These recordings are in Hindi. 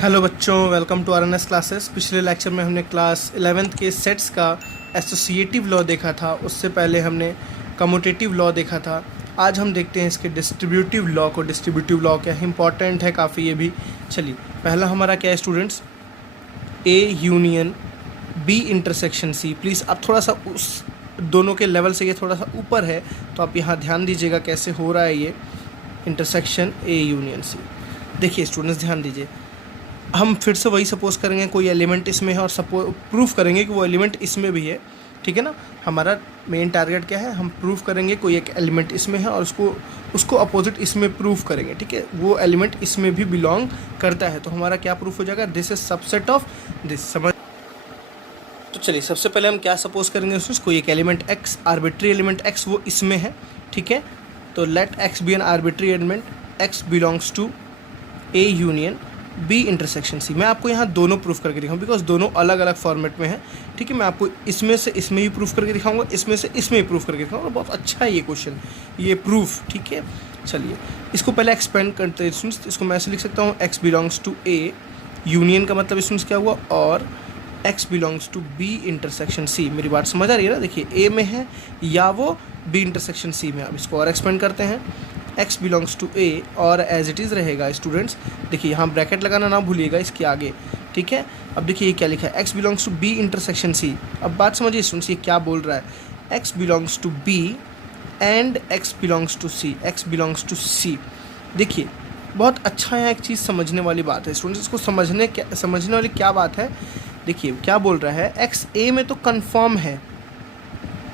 हेलो बच्चों, वेलकम टू आरएनएस क्लासेस। पिछले लेक्चर में हमने क्लास 11th के सेट्स का एसोसिएटिव लॉ देखा था। उससे पहले हमने कम्यूटेटिव लॉ देखा था। आज हम देखते हैं इसके डिस्ट्रीब्यूटिव लॉ को। डिस्ट्रीब्यूटिव लॉ क्या है, इंपॉर्टेंट है काफ़ी ये भी। चलिए, पहला हमारा क्या है students, A union B intersection C. Please आप थोड़ा सा उस दोनों के लेवल से ये थोड़ा सा ऊपर है, तो आप यहाँ ध्यान दीजिएगा कैसे हो रहा है ये इंटरसेक्शन ए यूनियन सी। देखिए स्टूडेंट्स, ध्यान दीजिए, हम फिर से वही सपोज करेंगे कोई एलिमेंट इसमें है और प्रूफ करेंगे कि वो एलिमेंट इसमें भी है। ठीक है ना। हमारा मेन टारगेट क्या है, हम प्रूफ करेंगे कोई एक एलिमेंट इसमें है और उसको अपोजिट इसमें प्रूफ करेंगे। ठीक है, वो एलिमेंट इसमें भी बिलोंग करता है, तो हमारा क्या प्रूफ हो जाएगा, this is subset of this. समझ। तो चलिए, सबसे पहले हम क्या सपोज करेंगे, कोई एक element X, arbitrary element X वो इसमें है। ठीक है, तो let X be an arbitrary element, X belongs to A union B intersection C. मैं आपको यहाँ दोनों प्रूफ करके दिखाऊँ बिकॉज दोनों अलग अलग फॉर्मेट में है। ठीक है, मैं आपको इसमें से इसमें भी प्रूफ करके दिखाऊंगा, इसमें से इसमें भी प्रूफ करके दिखाऊंगा। बहुत अच्छा है ये क्वेश्चन, ये प्रूफ। ठीक है, चलिए इसको पहले एक्सपेंड करते हैं। इसको मैं ऐसे लिख सकता हूँ, X belongs to A union का मतलब इसमें क्या हुआ, और X belongs to B intersection C. मेरी बात समझ आ रही है ना। देखिए, ए में है या वो बी इंटरसेक्शन सी में। अब इसको और एक्सपेंड करते हैं, x बिलोंग्स टू a और एज इट इज़ रहेगा। स्टूडेंट्स देखिए, यहाँ ब्रैकेट लगाना ना भूलिएगा इसके आगे। ठीक है, अब देखिए ये क्या लिखा है, x belongs to b intersection c। अब बात समझिए स्टूडेंट्स, ये क्या बोल रहा है, x belongs to b and x belongs to c, x belongs to c। देखिए बहुत अच्छा है, एक चीज़ समझने वाली बात है स्टूडेंट्स। इसको समझने वाली क्या बात है, देखिए क्या बोल रहा है, x a में तो कन्फर्म है,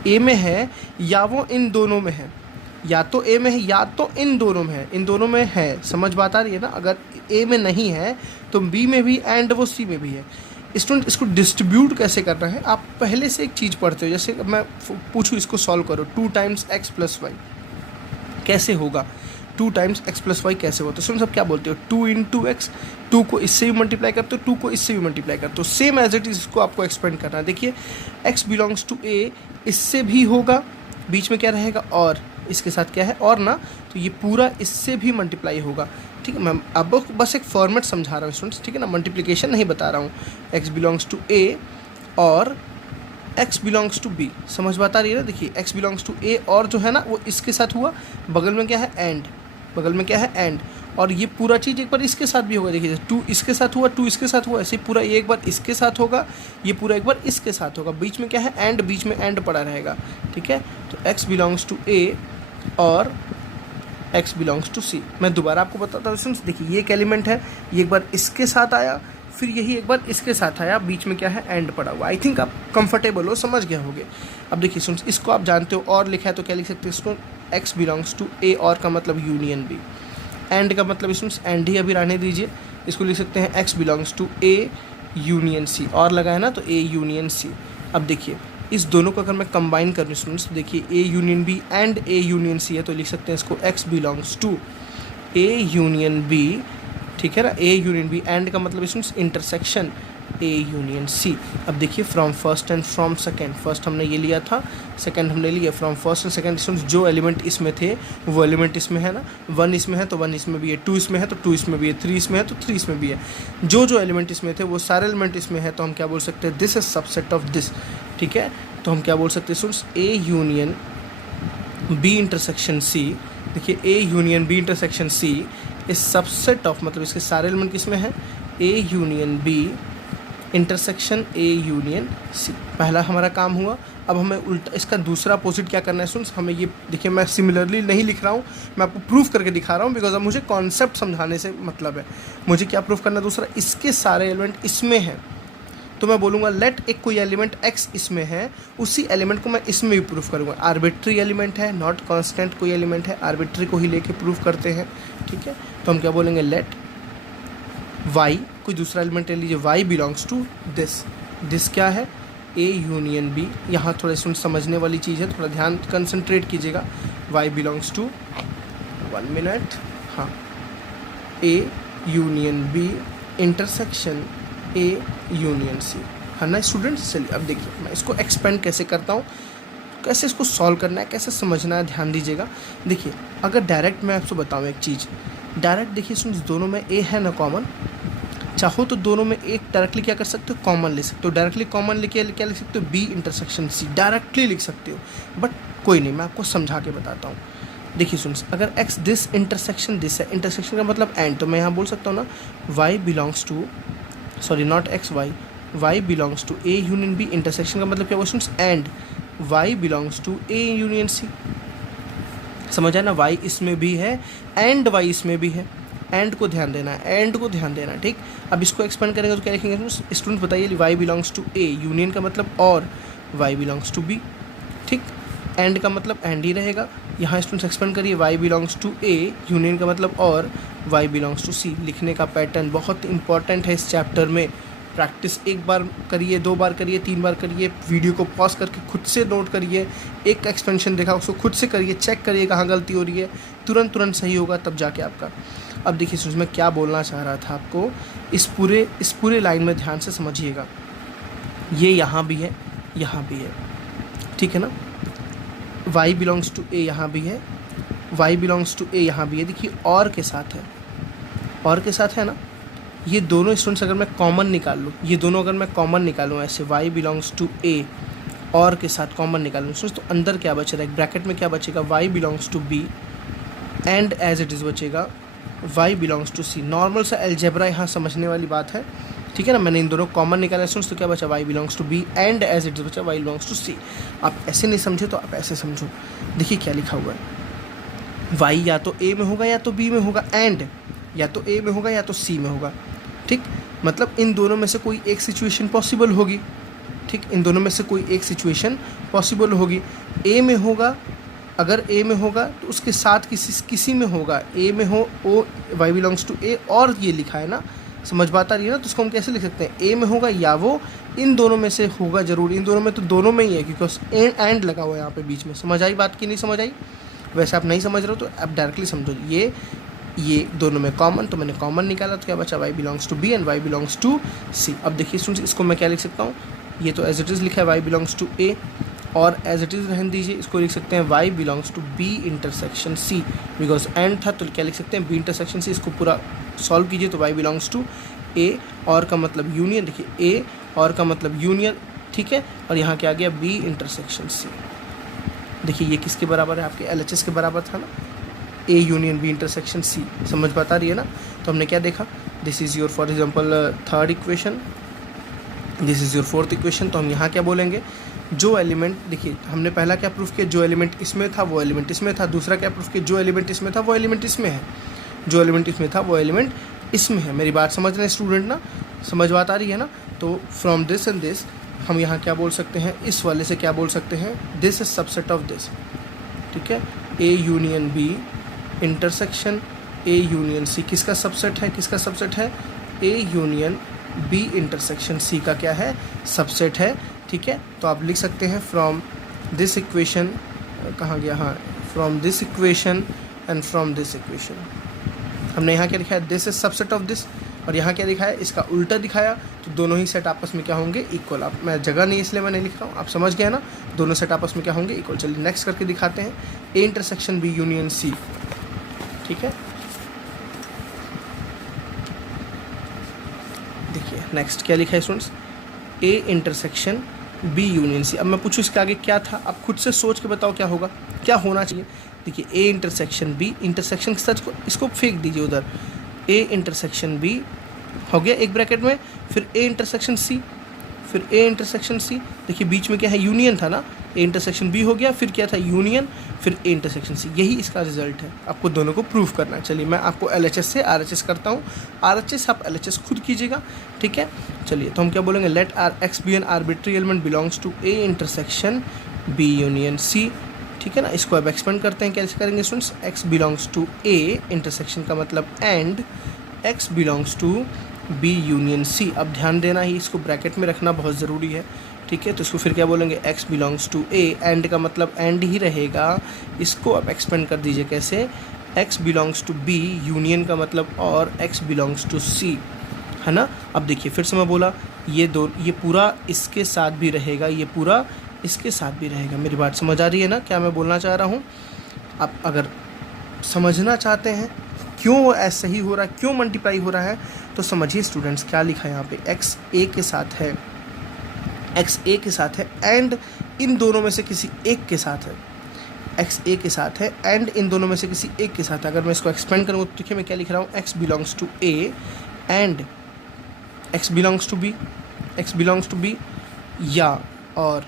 a में है या वो इन दोनों में है, या तो ए में है या तो इन दोनों में है। इन दोनों में है, समझ बात आ रही है ना। अगर ए में नहीं है तो बी में भी एंड वो सी में भी है। स्टूडेंट इसको डिस्ट्रीब्यूट कैसे करना है, आप पहले से एक चीज़ पढ़ते हो। जैसे मैं पूछूँ, इसको सॉल्व करो, 2 टाइम्स एक्स प्लस वाई कैसे होगा, 2 टाइम्स एक्स प्लस वाई कैसे होगा। तो सुन सब क्या बोलते हो, 2 इंटू एक्स, 2 को इससे भी मल्टीप्लाई करते हो, 2 को इससे भी मल्टीप्लाई करते हो। सेम एज इट इज इसको आपको एक्सपेंड करना है। देखिए एक्स बिलोंग्स टू ए, इससे भी होगा, बीच में क्या रहेगा और, इसके साथ क्या है और ना, तो ये पूरा इससे भी मल्टीप्लाई होगा। ठीक है, मैं अब बस एक फॉर्मेट समझा रहा हूँ स्टूडेंट्स। ठीक है ना, मल्टीप्लिकेशन नहीं बता रहा हूँ। एक्स बिलोंग्स टू ए और एक्स बिलोंग्स टू बी, समझ बात आ रही है ना। देखिए एक्स बिलोंग्स टू ए और जो है ना वो इसके साथ हुआ, बगल में क्या है एंड, बगल में क्या है एंड, और ये पूरा चीज़ एक बार इसके साथ भी होगा। देखिए 2 इसके साथ हुआ, 2 इसके साथ हुआ, ऐसे पूरा ये एक बार इसके साथ होगा, ये पूरा एक बार इसके साथ होगा, बीच में क्या है एंड, बीच में एंड पड़ा रहेगा। ठीक है, तो एक्स बिलोंग्स टू ए और x बिलोंग्स टू c। मैं दोबारा आपको बताता हूँ, देखिए ये एक एलिमेंट है, ये एक बार इसके साथ आया, फिर यही एक बार इसके साथ आया, बीच में क्या है एंड पड़ा हुआ। आई थिंक आप कंफर्टेबल हो, समझ गए होगे। अब देखिए सुन, इसको आप जानते हो और लिखा है तो क्या लिख सकते हैं इसको, x बिलोंग्स टू a और का मतलब यूनियन b, एंड का मतलब इसमें एंड ही अभी रहने दीजिए। इसको लिख सकते हैं x belongs to a union c, और लगा है ना तो a यूनियन c। अब देखिए इस दोनों को अगर मैं कंबाइन करूँ स्टूडेंट्स, देखिए A union B and A union C है, तो लिख सकते हैं इसको x belongs to A union B. ठीक है ना, ए यूनियन बी, एंड का मतलब students intersection A union C. अब देखिए from first and from second, first हमने ये लिया था, सेकेंड हमने लिया, from first and second students जो एलिमेंट इसमें थे वो एलिमेंट इसमें है ना, 1 इसमें है तो 1 इसमें भी है, 2 इसमें है तो 2 इसमें भी है, 3 इसमें है तो 3 इसमें भी है। जो एलिमेंट इसमें थे वो सारे एलिमेंट इसमें है, तो हम क्या बोल सकते हैं, this is subset of this. ठीक है, तो हम क्या बोल सकते हैं students, A union B intersection C. देखिए A union B intersection C इस सबसेट ऑफ, मतलब इसके सारे एलिमेंट किसमें हैं, A union B intersection A union C. पहला हमारा काम हुआ। अब हमें उल्टा इसका दूसरा अपोजिट क्या करना है स्टूडेंट्स, हमें ये देखिए, मैं सिमिलरली नहीं लिख रहा हूँ, मैं आपको प्रूफ करके दिखा रहा हूँ बिकॉज अब मुझे कॉन्सेप्ट समझाने से मतलब है। मुझे क्या प्रूफ करना है दूसरा, इसके सारे एलिमेंट इसमें हैं, तो मैं बोलूँगा लेट एक कोई एलिमेंट x इसमें है, उसी एलिमेंट को मैं इसमें भी प्रूफ करूँगा। आर्बिट्री एलिमेंट है, नॉट कांस्टेंट कोई एलिमेंट है, आर्बिट्री को ही लेके प्रूफ करते हैं। ठीक है, तो हम क्या बोलेंगे, लेट y, कोई दूसरा एलिमेंट ले लीजिए, y belongs to this. This क्या है, a यूनियन b। यहाँ थोड़ा समझने वाली चीज़ है, थोड़ा ध्यान कंसंट्रेट कीजिएगा। y बिलोंग्स टू, 1 मिनट, हाँ, a यूनियन b intersection A union C, है ना स्टूडेंट्स। चलिए अब देखिए मैं इसको एक्सपेंड कैसे करता हूँ, कैसे इसको सॉल्व करना है, कैसे समझना है, ध्यान दीजिएगा। देखिए अगर डायरेक्ट मैं आपको बताऊँ एक चीज़, डायरेक्ट देखिए स्टूडेंट्स दोनों में ए है ना कॉमन, चाहो तो दोनों में एक डायरेक्टली क्या कर सकते हो, कॉमन ले सकते हो। डायरेक्टली कॉमन लेके क्या लिख सकते हो, बी इंटरसेक्शन सी, डायरेक्टली लिख सकते हो। बट कोई नहीं, मैं आपको समझा के बताता हूँ। देखिए सुन, अगर एक्स दिस इंटरसेक्शन दिस है, इंटरसेक्शन का मतलब एंड, तो मैं यहाँ बोल सकता हूँ ना y belongs to, sorry not x y, y belongs to A union B. Intersection का मतलब क्या हुआ students, and y belongs to A union C. समझ आया ना, वाई इसमें भी है एंड वाई इसमें भी है। एंड को ध्यान देना है, एंड को ध्यान देना है, ठीक। अब इसको एक्सपेंड करेंगे तो क्या लिखेंगे स्टूडेंट, बताइए। Y belongs to A, union का मतलब और, वाई बिलोंग्स टू बी, ठीक। एंड का मतलब एंड ही रहेगा। यहाँ स्टूडेंट्स एक्सपेंड करिए, y belongs to A, union का मतलब और, वाई बिलोंग्स टू सी। लिखने का पैटर्न बहुत इंपॉर्टेंट है इस चैप्टर में। प्रैक्टिस एक बार करिए, 2 बार करिए, 3 बार करिए, वीडियो को पॉज करके खुद से नोट करिए। एक एक्सपेंशन देखा उसको खुद से करिए, चेक करिए कहाँ गलती हो रही है, तुरंत सही होगा तब जाके आपका। अब देखिए सुन, मैं क्या बोलना चाह रहा था आपको, इस पूरे लाइन में ध्यान से समझिएगा। ये यहाँ भी है, यहाँ भी है, ठीक है ना। y बिलोंग्स टू ए यहाँ भी है, y बिलोंग्स टू ए यहाँ भी है। देखिए और के साथ है, और के साथ है ना। ये दोनों स्टूडेंट्स अगर मैं कॉमन निकाल लूँ, ये दोनों अगर मैं कॉमन निकालूँ ऐसे, y बिलोंग्स टू ए और के साथ कॉमन निकालूँ स्टूडेंट्स, तो अंदर क्या बचेगा, एक ब्रैकेट में क्या बचेगा, y belongs to B and as it is बचेगा y belongs to C. Normal सा एल्जेब्रा यहाँ समझने वाली बात है, ठीक है ना। मैंने इन दोनों कॉमन निकाला स्टूडेंट्स, तो क्या बचा, y belongs to B and as it is बचा y बिलोंग्स टू सी। आप ऐसे नहीं समझे तो आप ऐसे समझो। देखिए क्या लिखा हुआ है, y या तो a में होगा या तो b में होगा, एंड या तो a में होगा या तो c में होगा, ठीक। मतलब इन दोनों में से कोई एक सिचुएशन पॉसिबल होगी, ठीक। इन दोनों में से कोई एक सिचुएशन पॉसिबल होगी। a में होगा, अगर a में होगा तो उसके साथ किसी में होगा, a में हो ओ y बिलोंग्स टू a, और ये लिखा है ना, समझ बात आ रही है ना। तो उसको हम कैसे लिख सकते हैं, a में होगा या वो इन दोनों में से होगा जरूर। इन दोनों में तो दोनों में ही है, क्योंकि एंड लगा हुआ है यहाँ पे बीच में। समझ आई बात की नहीं समझ आई? वैसे आप नहीं समझ रहे हो तो आप डायरेक्टली समझो। ये दोनों में कॉमन, तो मैंने कॉमन निकाला तो क्या बचा, y belongs to B and y belongs to C. अब देखिए स्टूडेंट्स, इसको मैं क्या लिख सकता हूँ, ये तो एज इट इज़ लिखा है y बिलोंग्स टू ए, और एज इट इज़ रहने दीजिए। इसको लिख सकते हैं y belongs to b intersection c, because and था तो क्या लिख सकते हैं, b इंटरसेक्शन c। इसको पूरा सॉल्व कीजिए तो y बिलोंग्स टू a, और का मतलब यूनियन, देखिए a और का मतलब यूनियन, ठीक है। और यहाँ क्या आ गया, b इंटरसेक्शन c। देखिए ये किसके बराबर है, आपके LHS के बराबर था ना, a यूनियन b इंटरसेक्शन c। समझ बता रही है ना। तो हमने क्या देखा, this is your for example third equation, this is your fourth equation. तो हम यहाँ क्या बोलेंगे, जो एलिमेंट, देखिए हमने पहला क्या प्रूफ किया, जो एलिमेंट इसमें था वो एलिमेंट इसमें था। दूसरा क्या प्रूफ किया, जो एलिमेंट इसमें था वो एलिमेंट इसमें है, जो एलिमेंट इसमें था वो एलिमेंट इसमें है। मेरी बात समझ रहे हैं स्टूडेंट ना, समझ बात आ रही है ना। तो फ्रॉम दिस एंड दिस हम यहाँ क्या बोल सकते हैं, इस वाले से क्या बोल सकते हैं, this is subset of this, ठीक है। A union B intersection A union C किसका सबसेट है, किसका सबसेट है, A union B intersection C का क्या है, सबसेट है, ठीक है। तो आप लिख सकते हैं फ्रॉम दिस इक्वेशन, कहाँ गया, हाँ, from this equation and from this equation. हमने यहाँ क्या लिखा है, this is subset of this, और यहाँ क्या लिखा है, इसका उल्टा दिखाया। तो दोनों ही सेट आपस में क्या होंगे, इक्वल। आप, मैं जगह नहीं इसलिए मैं नहीं लिख रहा हूँ, आप समझ गए ना, दोनों सेट आपस में क्या होंगे, इक्वल। चलिए नेक्स्ट करके दिखाते हैं, A intersection B union C, ठीक है। देखिए नेक्स्ट क्या लिखा है students, A intersection B union C. अब मैं पूछूँ इसके आगे क्या था, आप खुद से सोच के बताओ क्या होगा, क्या होना चाहिए। देखिए ए इंटरसेक्शन बी, इंटरसेक्शन के साथ इसको फेंक दीजिए उधर, ए इंटरसेक्शन बी हो गया एक ब्रैकेट में, फिर ए इंटरसेक्शन सी, फिर ए इंटरसेक्शन सी। देखिए बीच में क्या है, यूनियन था ना, ए इंटरसेक्शन बी हो गया, फिर क्या था, यूनियन, फिर ए इंटरसेक्शन सी। यही इसका रिजल्ट है, आपको दोनों को प्रूव करना है। चलिए मैं आपको LHS से RHS करता हूँ, RHS आप LHS खुद कीजिएगा, ठीक है। चलिए तो हम क्या बोलेंगे, let are x be an arbitrary element belongs to A intersection B union C, ठीक है ना। इसको अब एक्सपेंड करते हैं, कैसे करेंगे students, x belongs to A intersection का मतलब and x belongs to B union C. अब ध्यान देना ही, इसको ब्रैकेट में रखना बहुत ज़रूरी है, ठीक है। तो इसको फिर क्या बोलेंगे, x belongs to A, and का मतलब एंड ही रहेगा। इसको अब एक्सपेंड कर दीजिए, कैसे, x belongs to B union का मतलब और एक्स बिलोंग्स टू सी, है ना। अब देखिए फिर से मैं बोला, ये पूरा इसके साथ भी रहेगा, ये पूरा इसके साथ भी रहेगा। मेरी बात समझ आ रही है ना, क्या मैं बोलना चाह रहा हूँ। आप अगर समझना चाहते हैं क्यों ऐसा ही हो रहा है, क्यों मल्टीप्लाई हो रहा है, तो समझिए स्टूडेंट्स क्या लिखा है यहाँ पे, x a के साथ है, x a के साथ है एंड इन दोनों में से किसी एक के साथ है, x a के साथ है एंड इन दोनों में से किसी एक के साथ है। अगर मैं इसको एक्सपेंड करूँ तो देखिए मैं क्या लिख रहा हूँ, x belongs to a and x belongs to b, x belongs to b या और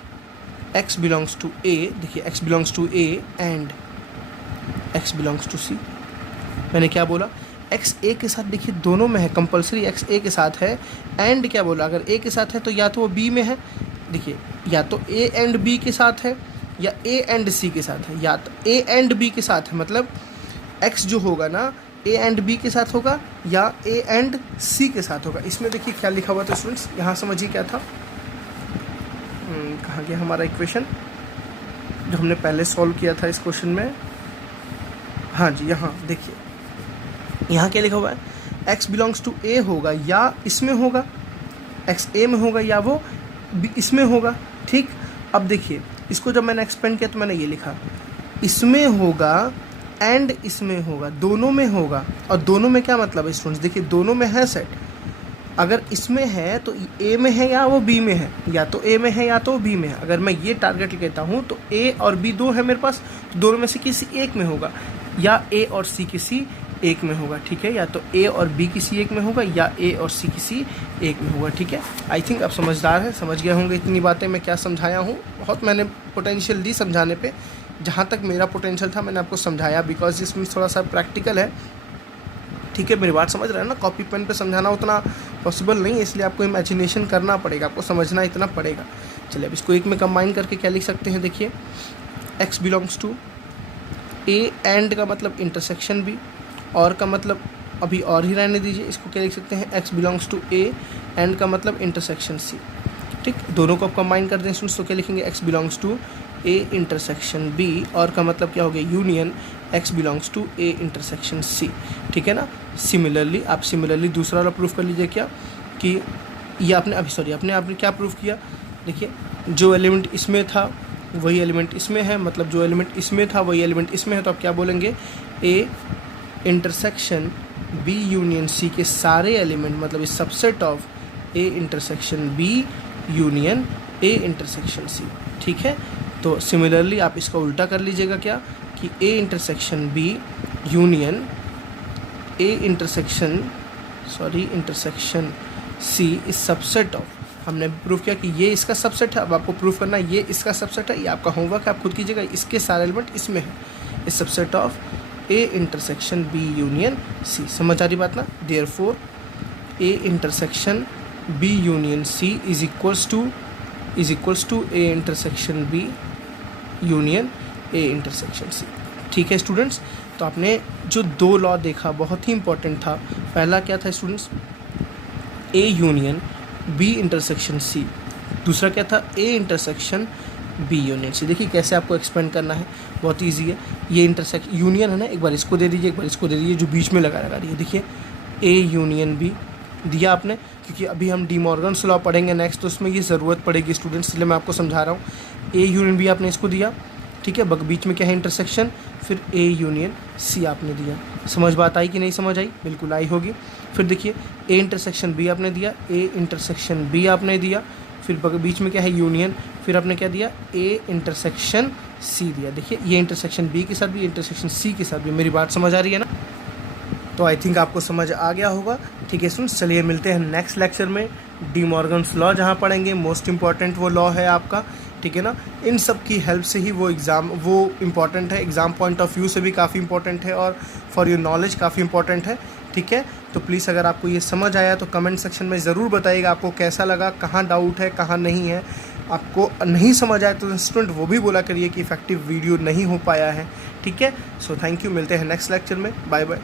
x बिलोंग्स टू a, देखिए x belongs to a and x belongs to c। मैंने क्या बोला, x a के साथ देखिए दोनों में है, कंपलसरी x a के साथ है एंड क्या बोला, अगर a के साथ है तो या तो वो b में है, देखिए या तो a एंड b के साथ है या a एंड c के साथ है, या तो a एंड b के साथ है, मतलब x जो होगा ना a एंड b के साथ होगा या a एंड c के साथ होगा। इसमें देखिए क्या लिखा हुआ था स्टूडेंट्स, यहाँ समझिए क्या था, कहाँ गया हमारा इक्वेशन जो हमने पहले सॉल्व किया था इस क्वेश्चन में, हाँ जी यहाँ देखिए, यहाँ क्या लिखा हुआ है, x बिलोंग्स टू a होगा या इसमें होगा, x a में होगा या वो इसमें होगा, ठीक। अब देखिए इसको जब मैंने एक्सपेंड किया तो मैंने ये लिखा, इसमें होगा एंड इसमें होगा, दोनों में होगा। और दोनों में क्या मतलब है स्टूडेंट्स, देखिए दोनों में है सेट, अगर इसमें है तो a में है या वो b में है, या तो a में है या तो b में है। अगर मैं ये टारगेट लेता हूँ तो a और b दो है मेरे पास, तो दोनों में से किसी एक में होगा, या a और c किसी एक में होगा, ठीक है, या तो a और b किसी एक में होगा या a और c किसी एक में होगा, ठीक है। आई थिंक आप समझदार हैं, समझ गए होंगे इतनी बातें मैं क्या समझाया हूँ। बहुत मैंने पोटेंशियल दी समझाने पे, जहाँ तक मेरा पोटेंशियल था मैंने आपको समझाया, बिकॉज इसमें थोड़ा सा प्रैक्टिकल है, ठीक है। मेरी बात समझ रहे हैं ना, कॉपी पेन पे समझाना उतना पॉसिबल नहीं है, इसलिए आपको इमेजिनेशन करना पड़ेगा, आपको समझना इतना पड़ेगा। चलिए अब इसको एक में कंबाइन करके क्या लिख सकते हैं, देखिए x belongs to a and का मतलब इंटरसेक्शन b, और का मतलब अभी और ही रहने दीजिए, इसको क्या लिख सकते हैं, x belongs to a and का मतलब इंटरसेक्शन c, ठीक। दोनों को आप कंबाइन कर दें स्टूडेंट्स तो क्या लिखेंगे, x belongs to a intersection b, और का मतलब क्या हो गया, union x belongs to a intersection c, ठीक है ना। सिमिलरली आप सिमिलरली दूसरा वाला प्रूफ कर लीजिए, क्या कि ये आपने क्या प्रूफ किया, देखिए जो एलिमेंट इसमें था वही एलिमेंट इसमें है, मतलब जो एलिमेंट इसमें था वही एलिमेंट इसमें है, तो आप क्या बोलेंगे, a intersection b union c के सारे एलिमेंट, मतलब इस subset of a intersection b union a intersection c, ठीक है। तो सिमिलरली आप इसका उल्टा कर लीजिएगा, क्या कि a intersection b union a intersection c इस सबसेट ऑफ, हमने प्रूफ किया कि ये इसका सबसेट है, अब आपको प्रूफ करना है ये इसका सबसेट है, ये आपका होमवर्क है, आप खुद कीजिएगा, इसके सारे एलिमेंट इसमें है, इस subset of a intersection b union c। समझ आ रही बात ना, therefore a intersection b union c is equals to a intersection b union a intersection c, ठीक है स्टूडेंट्स। तो आपने जो दो लॉ देखा बहुत ही इंपॉर्टेंट था, पहला क्या था स्टूडेंट्स, a यूनियन b इंटरसेक्शन c, दूसरा क्या था, a intersection b union c। देखिए कैसे आपको एक्सपेंड करना है, बहुत इजी है। ये इंटरसेक्शन यूनियन है ना, एक बार इसको दे दीजिए, एक बार इसको दे दीजिए, जो बीच में लगा रही है, देखिए a यूनियन b दिया आपने, क्योंकि अभी हम डी मॉर्गन्स लॉ पढ़ेंगे नेक्स्ट, तो उसमें ये ज़रूरत पड़ेगी स्टूडेंट्स, इसलिए मैं आपको समझा रहा हूँ। a यूनियन b आपने इसको दिया, ठीक है, बीच में क्या है इंटरसेक्शन, फिर a यूनियन c आपने दिया। समझ बात आई कि नहीं समझ आई, बिल्कुल आई होगी। फिर देखिए a इंटरसेक्शन b आपने दिया, a इंटरसेक्शन b आपने दिया, फिर बीच में क्या है यूनियन, फिर आपने क्या दिया, a इंटरसेक्शन c दिया। देखिए ये इंटरसेक्शन b के साथ भी, इंटरसेक्शन c के साथ भी। मेरी बात समझ आ रही है ना, तो आई थिंक आपको समझ आ गया होगा, ठीक है स्टूडेंट्स। चलिए मिलते हैं नेक्स्ट लेक्चर में, डी मॉर्गन्स लॉ जहाँ पढ़ेंगे, मोस्ट इंपॉर्टेंट वो लॉ है आपका, ठीक है ना। इन सब की हेल्प से ही वो इम्पॉर्टेंट है, एग्ज़ाम पॉइंट ऑफ व्यू से भी काफ़ी इंपॉर्टेंट है, और फॉर योर नॉलेज काफ़ी इंपॉर्टेंट है, ठीक है। तो प्लीज़ अगर आपको ये समझ आया तो कमेंट सेक्शन में ज़रूर बताइएगा आपको कैसा लगा, कहाँ डाउट है कहाँ नहीं है। आपको नहीं समझ आए तो स्टूडेंट वो भी बोला करिए कि इफेक्टिव वीडियो नहीं हो पाया है, ठीक है। सो थैंक यू, मिलते हैं नेक्स्ट लेक्चर में, बाय बाय।